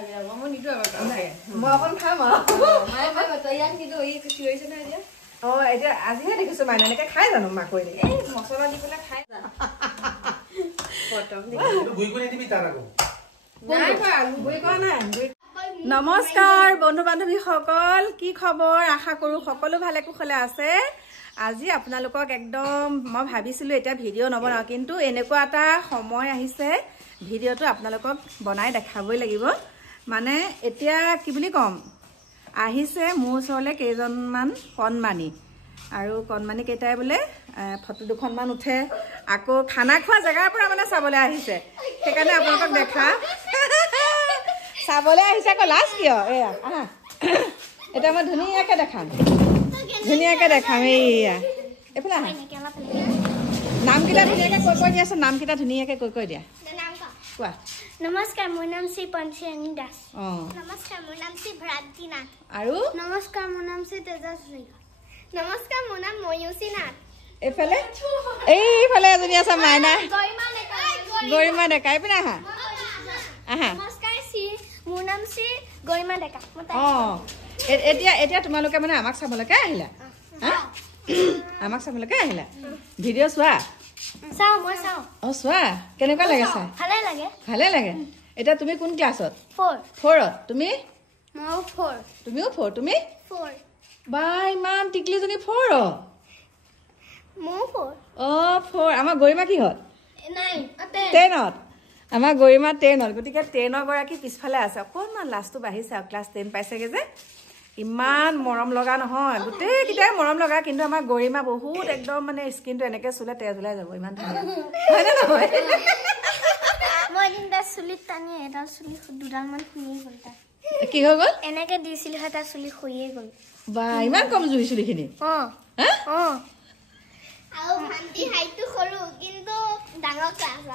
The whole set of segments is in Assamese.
মই নিদো মই অকণ খাম এতিয়া আজিহে দেখিছো মাইনা এনেকে খাই জানো মাকৈ দি মছলা দি পেলাই খাই নমস্কাৰ বন্ধু বান্ধৱী সকল কি খবৰ আশা কৰো সকলো ভালে কুশলে আছে আজি আপোনালোকক একদম মই ভাবিছিলো এটা ভিডিও নবনাও কিন্তু এনেকুৱা এটা সময় আহিছে ভিডিওটো আপোনালোকক বনাই দেখাবই লাগিব মানে এতিয়া কি বুলি কম আহিছে মোৰ ওচৰলে কেইজনমান কণমানি আৰু কণমানি কেইটাই বোলে ফটো দুখনমান উঠে আকৌ খানা খোৱা জেগাৰ পৰা মানে চাবলৈ আহিছে সেইকাৰণে আপোনালোকক দেখা চাবলৈ আহিছে আকৌ লাজ কিয় এয়া আহা এটা মই ধুনীয়াকে দেখাম এইয়া এইফালে আহা নামকেইটা ধুনীয়াকে কৈ দিয়া আছে নামকেইটা ধুনীয়াকে কৈ দিয়া কোৱা নমস্কাৰ মোৰ নাম শ্ৰী পঞ্চনী দাস নমস্কাৰ মোৰ নাম শ্ৰী ভ্ৰান্তি নাথ আৰু নমস্কাৰ মোৰ নাম শ্ৰী তেজস্বী নমস্কাৰ মোৰ নাম ময়ূষী নাথ এইফালে এজনী আছে মাইনা গৰিমা ডেকা এইপিনে আহা নমস্কাৰ শ্ৰী মোৰ নাম শ্ৰী গৰিমা ডেকা এতিয়া তোমালোকে মানে আমাক চাবলৈকে আহিলা ভিডিঅ' চোৱা চোৱা কেনেকুৱা লাগে চাই ভালে লাগে এতিয়া তুমি কোন ক্লাছত 4ত তুমি তুমিও 4 তুমি বা ইমান টিকলিজনী 4ত আমাৰ গৰিমা কিহত 10ত আমাৰ গৰিমা 10ত গতিকে 10ৰ গৰাকী পিছফালে আছে অকণমান লাজটো বাঢ়িছে আৰু ক্লাছ 10 পাইছেগে যে ইমান মৰম লগা নহয় গোটেইকেইটাই মৰম লগা কিন্তু আমাৰ গৰিমা বহুত একদম মানে স্কিনটো এনেকে চুলে তেজ ওলাই যাব ইমান ধুনীয়া হয়নে নহয় মই দিনটা চুলিত টানি এটা চুলি দুডালমান খুলি গ'ল তাৰ কি হৈ গ'ল এনেকে দিছিল হয় তাৰ চুলি খুলিয়ে গ'ল বা ইমান কম জুই চুলিখিনি আৰু ভান্তি হাইটটো সৰু কিন্তু ডাঙৰ ক্লাছ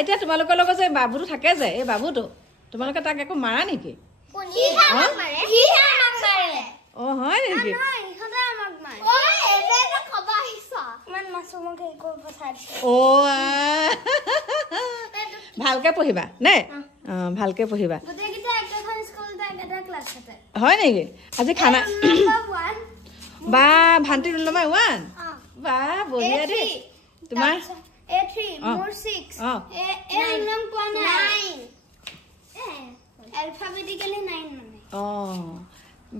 এতিয়া তোমালোকৰ লগত যে বাবুটো থাকে যে এই বাবুটো তোমালোকে তাক একো মাৰা নেকি হয় নেকি ভালকে পঢ়িবা নে ভালকে পঢ়িবা হয় নেকি আজি খানা বা ভান্তি ৰুলমা 1 বা বঢ়িয়া দেই তোমাৰ A3 মোৰ 6 A নাম কোৱা নাই alphabetically 9 মানে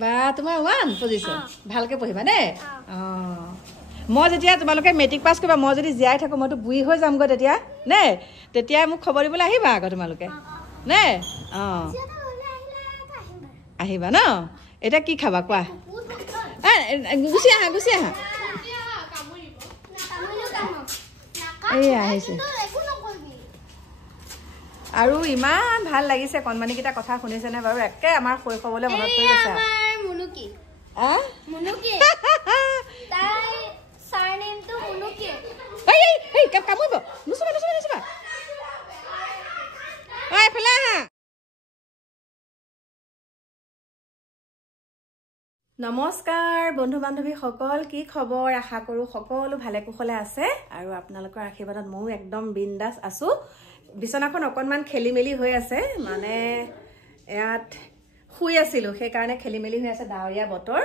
বা তোমাৰ 1 পজিশন ভালকে পঢ়িবা নে মই যেতিয়া তোমালোকে মেট্ৰিক পাছ কৰিবা মই যদি জীয়াই থাকো মইতো বুঢ়ী হৈ যাম গৈ তেতিয়া মোক খবৰ দিবলৈ আহিবা আকৌ তোমালোকে নে আহিবা ন এতিয়া কি খাবা কোৱা গুচি আহা আহিছে আৰু ইমান ভাল লাগিছে কণমানিকেইটা কথা শুনিছেনে বাৰু একে আমাৰ শৈশৱলৈ মনত পৰি গৈছে কামুৰিব নুচুবা এইফালে আহা নমস্কাৰ বন্ধু বান্ধৱী সকল কি খবৰ আশা কৰো সকলো ভালে কুশলে আছে আৰু আপোনালোকৰ আশীৰ্বাদত ময়ো একদম বিন্দাস আছো বিছনাখন অকণমান খেলি মেলি হৈ আছে মানে ইয়াত শুই আছিলো সেইকাৰণে খেলি মেলি হৈ আছে ডাৱৰীয়া বতৰ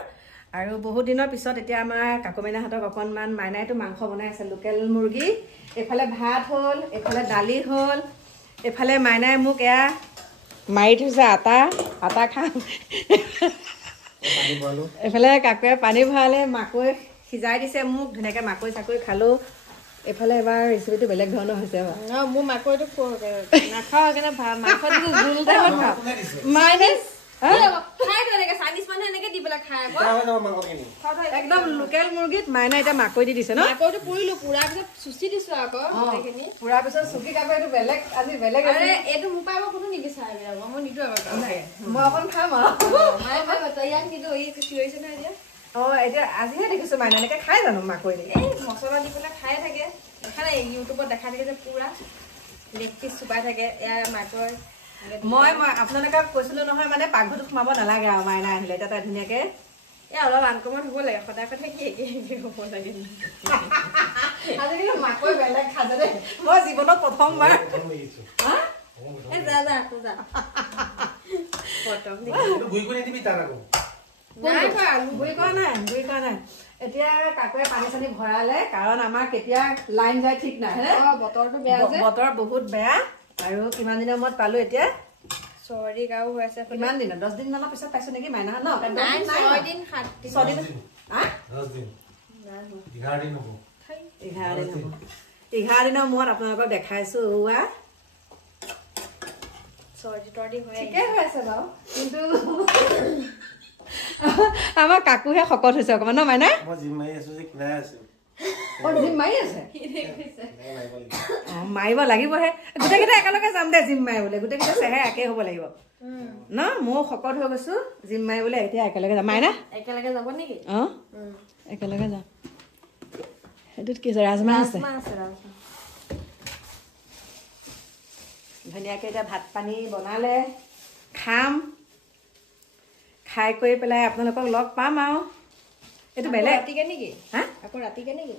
আৰু বহুত দিনৰ পিছত এতিয়া আমাৰ কাকুমাইনাহঁতক অকণমান মাইনাইটো মাংস বনাই আছে লোকেল মুৰ্গী এফালে ভাত হ'ল এফালে দালি হ'ল এফালে মাইনাই মোক এয়া মাৰি থৈছে আটা খাম এফালে কাকুৱে পানী ভৰালে মাকৈ সিজাই দিছে মোক ধুনীয়াকৈ মাকৈ চাকৈ খালো এফালে এবাৰ ৰেচিপিটো বেলেগ ধৰণৰ হৈছে মোৰ মাকৈটো নাখাওঁ সেইকাৰণে মাংস একদম লোকেল মুৰ্গীত মাইনা এতিয়া মাকৈ দি দিছে ন মাকৈটো পুৰিলো পুৰাৰ পিছত চুচি দিছো আকৌ পুৰাৰ পিছত চুকি কাকৈ এইটো বেলেগ আজি বেলেগ এইটো মোৰ পৰা কোনো নিবিচাৰে মই নিদো মই অকণ খাম এতিয়া আজিহে দেখিছো মাইনা এনেকে খাই জানো মাকৈ দি মছলা দি পেলাই খাই থাকে দেখা নাই ইউটিউবত দেখা থাকে যে পুৰা লেগ পিচ চুপাই থাকে এয়া মাকৈ মই আপোনালোকক কৈছিলো নহয় মানে পাকঘৰটোত সোমাব নালাগে আৰু মাইনা আহিলে এতিয়া তাই ধুনীয়াকে অলপ আনকমন হ'ব লাগে সদায় কথা কি একে হ'ব লাগে আজিকালি মাকৈ বেলেগ খাজে দেই মই জীৱনত প্ৰথমবাৰ যা যা আকৌ যা গুৰি কৰা নাই এতিয়া কাকুৱে পানী চানী ভৰালে কাৰণ আমাৰ কেতিয়া লাইন যায় ঠিক নাই বতৰটো বেয়া যে বতৰ বহুত বেয়া আৰু কিমান দিনৰ মূৰত পালো এতিয়া চৰ্দি গাও হৈ আছে কিমান দিন 10 দিন মানৰ পিছত পাইছো নেকি মাইনা ন 6 দিন 7 দিন 6 দিন 10 দিন 11 দিন হ'ব 11 দিনৰ মূৰত আপোনালোকক দেখাইছো ওৱা চৰ্দি তৰ্দি হৈ ঠিকে হৈ আছে বাৰু কিন্তু আমাৰ কাকুহে শকত হৈছে অকমান ন মাইনা মই জিম মাৰি আছো যে কিনাই আছে জিম মাৰি আছে মাৰিব লাগিবহে গোটেইকেইটা একেলগে যাম দে জিম মাৰিবলৈ গোটেইকেইটা চেহেৰা একে হ'ব লাগিব ন ময়ো শকত হৈ গৈছো জিম মাৰিবলৈ এতিয়া একেলগে যাম মাইনা একেলগে যাব নেকি একেলগে যাম সেইটোত কি আছে ৰাজমাহ আছে ধুনীয়াকৈ এতিয়া ভাত পানী বনালে খাম খাই কৰি পেলাই আপোনালোকক লগ পাম আৰু এইটো বেলেগ ৰাতিকে নেকি হা আকৌ ৰাতিকে নেকি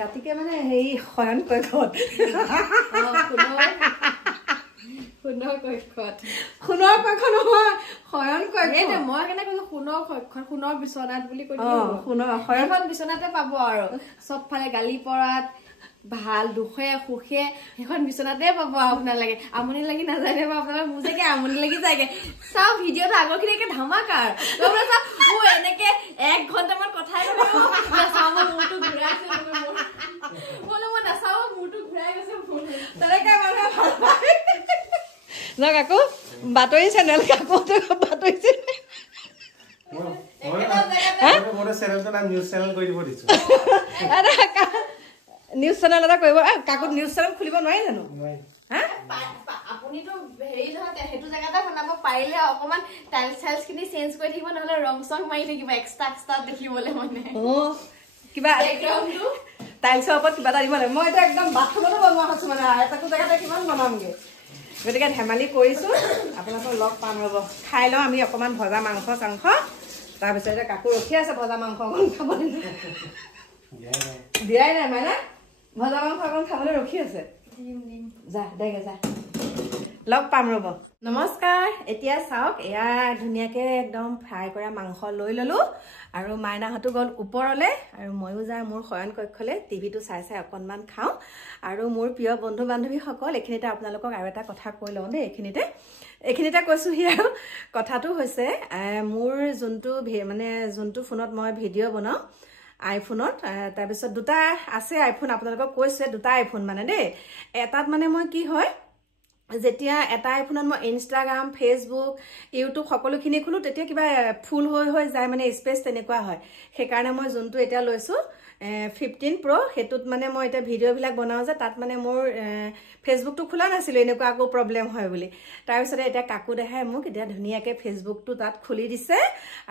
ৰাতিকে মানে হেৰি শয়ন কক্ষত সোণৰ কক্ষত সোণৰ কক্ষ নহয় শয়ন কক্ষ মই কেনে কৈছো সোণৰ কক্ষত সোণৰ বিচনাত বুলি কৈ সোণৰ শয়ন বিচনাতে পাব আৰু চবফালে গালি পৰাত ভাল দুখে সুখে সেইখন বিচনাতে পাব আপোনালোকে আমনি লাগি নাযায় বা আপোনালোকে মোৰ যে আমনি লাগি যায়গে চাও ভিডিঅ'টো আগৰখিনি একে ধামাকাৰ এনেকে 1 ঘণ্টামান কথাই নাচাও মই মূৰটো ঘূৰাইছো বোলো মই নাচাও মূৰটো ঘূৰাই গৈছে তেনেকে মানুহে ভাল পায় যাওক আকৌ বাতৰি চেনেল কাকো বাতৰি চেনেল নিউজ চেনেল এটা কৰিব কাকো নিউজ চেনেল খুলিব নোৱাৰি জানো আপুনিতো হেৰি নহয় সেইটো জেগাতে বনাব পাৰিলে অকমান টাইলছ চাইলছ খিনি চেঞ্জ কৰি থাকিব নহলে ৰং চং মাৰি থাকিব এক্সট্ৰা দেখিবলৈ মানে কিবা টাইলছৰ ওপৰত কিবা এটা দিব লাগে মই এতিয়া একদম বাথৰুমতো বনোৱা হৈছো মানে এটা জেগাতে কিমান বনামগে গতিকে ধেমালি কৰিছো আপোনালোকক লগ পাম ৰ'ব খাই লওঁ আমি অকমান ভজা মাংস চাংস তাৰপিছত এতিয়া কাকো ৰখি আছে ভজা মাংস অকণ খাবলৈ দিয়াই নাই মাইনা ভজা মাংস অকণ খাবলৈ ৰখি আছে যা দেগে যা লগ পাম ৰ'ব নমস্কাৰ এতিয়া চাওক এয়া ধুনীয়াকৈ একদম ফ্ৰাই কৰা মাংস লৈ ল'লোঁ আৰু মাইনাহঁতো গ'ল ওপৰলৈ আৰু ময়ো যাই মোৰ শয়ন কক্ষলৈ টিভিটো চাই চাই অকণমান খাওঁ আৰু মোৰ প্ৰিয় বন্ধু বান্ধৱীসকল এইখিনিতে আপোনালোকক আৰু এটা কথা কৈ লওঁ দেই এইখিনিতে কৈছোঁহি আৰু কথাটো হৈছে মোৰ যোনটো ফোনত মই ভিডিঅ' বনাওঁ আইফোনত তাৰপিছত দুটা আছে আইফোন আপোনালোকক কৈছে দুটা আইফোন মানে দেই এটাত মানে মই কি হয় যেতিয়া এটা আইফোনত মই ইনষ্টাগ্ৰাম ফেচবুক ইউটিউব সকলোখিনি খোলোঁ তেতিয়া কিবা ফুল হৈ যায় মানে স্পেচ তেনেকুৱা হয় সেইকাৰণে মই যোনটো এতিয়া লৈছোঁ 15 Pro সেইটোত মানে মই এতিয়া ভিডিঅ'বিলাক বনাওঁ যে তাত মানে মোৰ ফেচবুকটো খোলা নাছিলোঁ এনেকুৱা আকৌ প্ৰব্লেম হয় বুলি তাৰপিছতে এতিয়া কাকু দেখাই মোক এতিয়া ধুনীয়াকৈ ফেচবুকটো তাত খুলি দিছে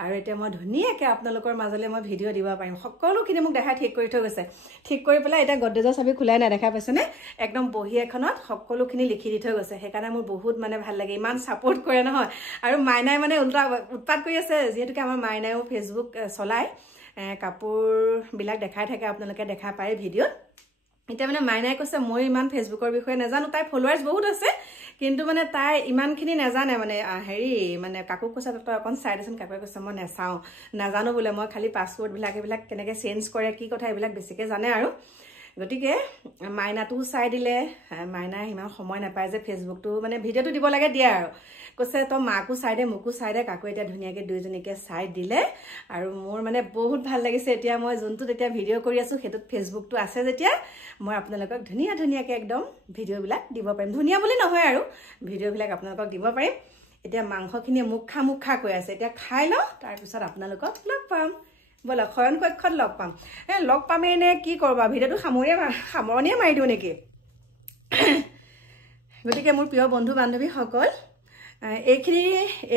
আৰু এতিয়া মই ধুনীয়াকৈ আপোনালোকৰ মাজলৈ মই ভিডিঅ' দিব পাৰিম সকলোখিনি মোক দেখাই ঠিক কৰি থৈ গৈছে ঠিক কৰি পেলাই এতিয়া গডৰেজৰ চাবি খোলাই নাই দেখা পাইছেনে একদম বহি এখনত সকলোখিনি লিখি দি থৈ গৈছে সেইকাৰণে মোৰ বহুত মানে ভাল লাগে ইমান ছাপোৰ্ট কৰে নহয় আৰু মাইনাই মানে উৎপাত কৰি আছে যিহেতুকে আমাৰ মাইনাইও ফেচবুক চলায় কাপোৰবিলাক দেখাই থাকে আপোনালোকে দেখা পায় ভিডিঅ'ত এতিয়া মানে মাইনাই কৈছে মই ইমান ফেচবুকৰ বিষয়ে নাজানো তাই ফলোৱাৰ্ছ বহুত আছে কিন্তু মানে তাই ইমানখিনি নাজানে মানে হেৰি মানে কাকু কৈছে তই অকণ চাই দেচোন কাকুৱে কৈছে মই নাজানো বোলে মই খালি পাছৱৰ্ডবিলাক এইবিলাক কেনেকৈ চেঞ্জ কৰে কি কথা এইবিলাক বেছিকৈ জানে আৰু গতিকে মাইনাটোও চাই দিলে মাইনাই ইমান সময় নাপায় যে ফেচবুকটো মানে ভিডিঅ'টো দিব লাগে দিয়ে আৰু কৈছে তই মাকো চাই দে মোকো চাই দে কাকু এতিয়া ধুনীয়াকৈ দুইজনীকে চাই দিলে আৰু মোৰ মানে বহুত ভাল লাগিছে এতিয়া মই যোনটোত এতিয়া ভিডিঅ' কৰি আছোঁ সেইটোত ফেচবুকটো আছে যেতিয়া মই আপোনালোকক ধুনীয়াকৈ একদম ভিডিঅ'বিলাক দিব পাৰিম ধুনীয়া বুলি নহয় আৰু ভিডিঅ'বিলাক আপোনালোকক দিব পাৰিম এতিয়া মাংসখিনিয়ে মুখ খা কৈ আছে এতিয়া খাই লওঁ তাৰপিছত আপোনালোকক লগ পাম ব'লক শয়ন কক্ষত লগ পাম লগ পামেই নে কি কৰবা ভিডিঅ'টো সামৰণিয়ে মাৰি দিওঁ নেকি গতিকে মোৰ প্ৰিয় বন্ধু বান্ধৱীসকল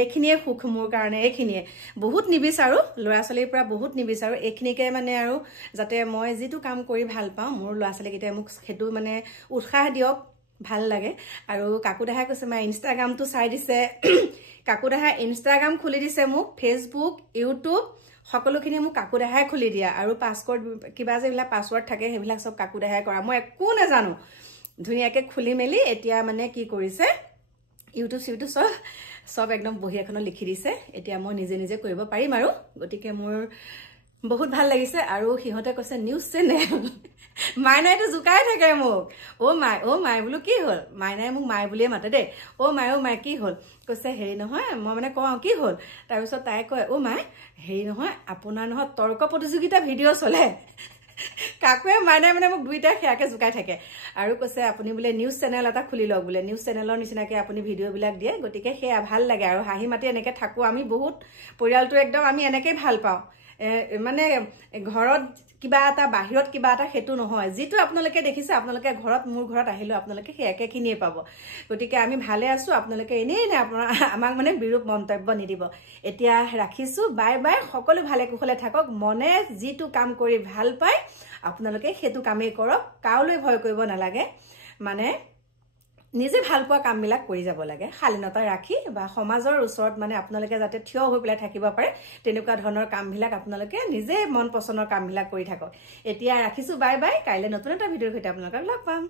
এইখিনিয়ে সুখ মোৰ কাৰণে এইখিনিয়ে বহুত নিবিচাৰোঁ ল'ৰা ছোৱালীৰ পৰা বহুত নিবিচাৰোঁ এইখিনিকে মানে আৰু যাতে মই যিটো কাম কৰি ভাল পাওঁ মোৰ ল'ৰা ছোৱালীকেইটাই মোক সেইটো মানে উৎসাহ দিয়ক ভাল লাগে আৰু কাকু দেহাই কৈছে মই ইনষ্টাগ্ৰামটো চাই দিছে কাকু দেহাই ইনষ্টাগ্ৰাম খুলি দিছে মোক ফেচবুক ইউটিউব সকলোখিনি মোক কাকু দেহাই খুলি দিয়া আৰু পাছৱৰ্ড কিবা যে এইবিলাক পাছৱৰ্ড থাকে সেইবিলাক চব কাকু দেহাই কৰা মই একো নাজানো ধুনীয়াকৈ খুলি মেলি এতিয়া মানে কি কৰিছে ইউটিউব চব একদম বহি এখনত লিখি দিছে এতিয়া মই নিজে নিজে কৰিব পাৰিম আৰু গতিকে মোৰ বহুত ভাল লাগিছে আৰু সিহঁতে কৈছে নিউজ চেনেল মাইনাইটো জুকাই থাকে মোক অ মাই বোলো কি হ'ল মাইনাই মোক মাই বুলিয়ে মাতে দেই অ মাই কি হ'ল কৈছে হেৰি নহয় মই মানে কওঁ কি হ'ল তাৰপিছত তাই কয় অ মাই হেৰি নহয় আপোনাৰ নহয় তৰ্ক প্ৰতিযোগিতা ভিডিঅ' চলে কাকুৱে মাইনাই মানে মোক দুইটা সেয়াকে জুকাই থাকে আৰু কৈছে আপুনি বোলে নিউজ চেনেল এটা খুলি লওক বোলে নিউজ চেনেলৰ নিচিনাকে আপুনি ভিডিঅ'বিলাক দিয়ে গতিকে সেয়া ভাল লাগে আৰু হাঁহি মাতি এনেকৈ থাকোঁ আমি বহুত পৰিয়ালটো একদম আমি এনেকেই ভাল পাওঁ মানে ঘৰত কিবা এটা বাহিৰত কিবা এটা সেইটো নহয় যিটো আপোনালোকে দেখিছে আপোনালোকে ঘৰত মোৰ ঘৰত আহিলেও আপোনালোকে সেই একেখিনিয়ে পাব গতিকে আমি ভালে আছোঁ আপোনালোকে এনেই আপোনাৰ আমাক মানে বিৰূপ মন্তব্য নিদিব এতিয়া ৰাখিছোঁ বাই বাই সকলো ভালে কুশলে থাকক মনে যিটো কাম কৰি ভাল পায় আপোনালোকে সেইটো কামেই কৰক কাউলৈ ভয় কৰিব নালাগে মানে নিজে ভাল পোৱা কামবিলাক কৰি যাব লাগে শালীনতা ৰাখি বা সমাজৰ ওচৰত মানে আপোনালোকে যাতে থিয় হৈ পেলাই থাকিব পাৰে তেনেকুৱা ধৰণৰ কামবিলাক আপোনালোকে নিজে মন পছন্দৰ কামবিলাক কৰি থাকক এতিয়া ৰাখিছোঁ বাই বাই কাইলৈ নতুন এটা ভিডিঅ'ৰ সৈতে আপোনালোকক লগ পাম